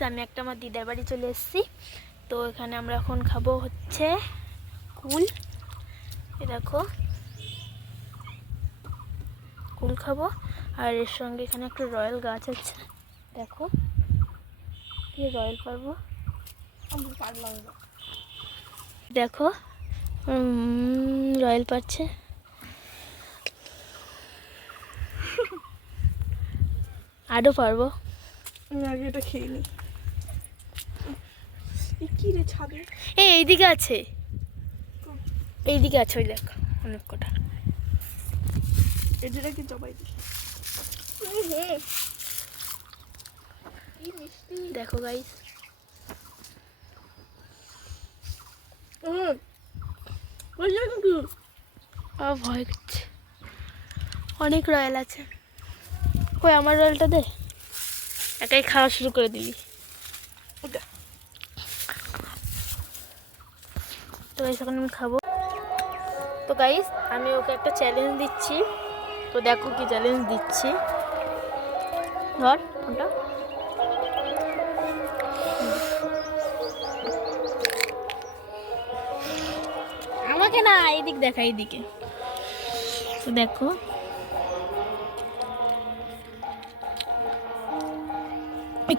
Guys আমি একটা আমার দিদার বাড়ি চলে এসেছি। তো এখানে আমরা এখন খাবো হচ্ছে কুল। এ দেখো কুল খাবো, আর এর সঙ্গে এখানে একটা রয়্যাল গাছ আছে। দেখো কি রয়্যাল পারবো, দেখো রয়্যাল পাচ্ছে। আরও পারবো, আগে এটা খেয়ে নি। কি রে ছাদে? এইদিকে আছে, এইদিকে আছে, ওই দেখ অনেক কটা। এটা কি জবাই দিস? দেখো গাইস ভয় করছে, অনেক রয়্যাল আছে। কই আমার রয়্যালটা দে, একাই খাওয়া শুরু করে দিলি। তো গাইস এখন আমি খাবো। তো গাইস আমি ওকে একটা চ্যালেঞ্জ দিচ্ছি, তো দেখো কি চ্যালেঞ্জ দিচ্ছি। ধর ফোনটা, আমাকে না, এইদিক দেখা, এইদিকে। তো দেখো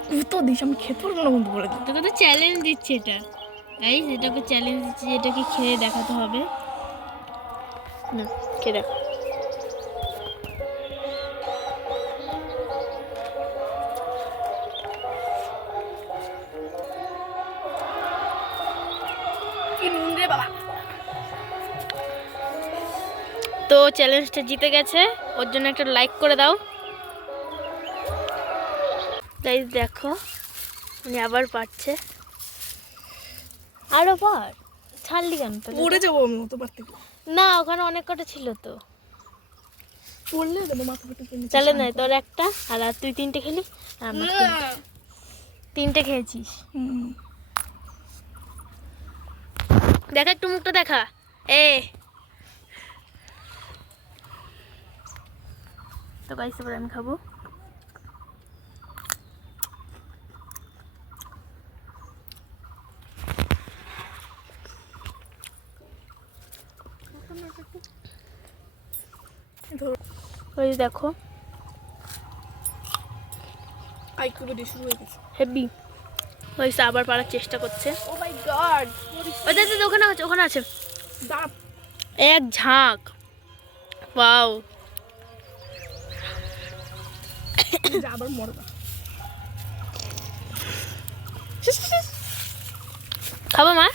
কুতো দিস, আমি খেতে পারবো না বন্ধু বলে। তোকে তো চ্যালেঞ্জ দিচ্ছি, এটা গাইস এটাকে চ্যালেঞ্জ দিচ্ছি, এটাকে খেয়ে দেখাতে হবে। না খেয়ে দেখো। কি নুন রে বাবা। তো চ্যালেঞ্জটা জিতে গেছে, ওর জন্য একটা লাইক করে দাও গাইস। দেখো উনি আবার পারছে, আরো পার, ছাড়লি কেন? পড়ে যাবো আমি, মতো পারতে না ওখানে অনেক কটা ছিল তো, পড়লে দেবো মাথা ফাটা। তাহলে নয় তোর একটা, আর তুই তিনটে খেলি, আমরা তিনটে খেয়েছিস। দেখা একটু মুখটা দেখা, তো গাইস এবার আমি খাবো। ওই দেখো আইকুলো দিয়ে শুরু হয়ে গেছে। হেভি হয়েছে, আবার পারার চেষ্টা করছে। ও মাই গড, ওই দেখ ওখানে আছে, ওখানে আছে দাঁড়া। এক ঝাঁক। ওয়াও, আবার মরবা। খাবো মা?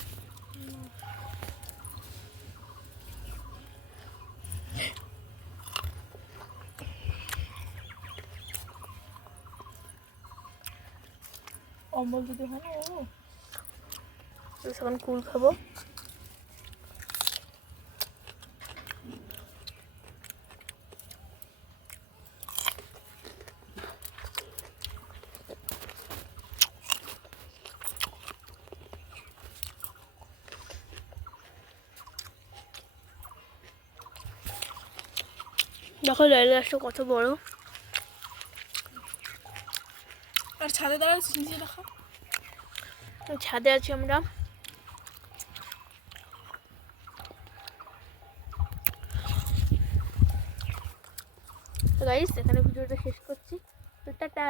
অম্বল যদি হয় না। এখন কুল খাবো। দেখো রয়্যাল গাছটা কত বড়। আর ছাদে দাঁড়াচ্ছিস, নিচে দেখা। ছাদে আছি আমরা। তো গাইস এখানে ভিডিওটা শেষ করছি, তো টাটা।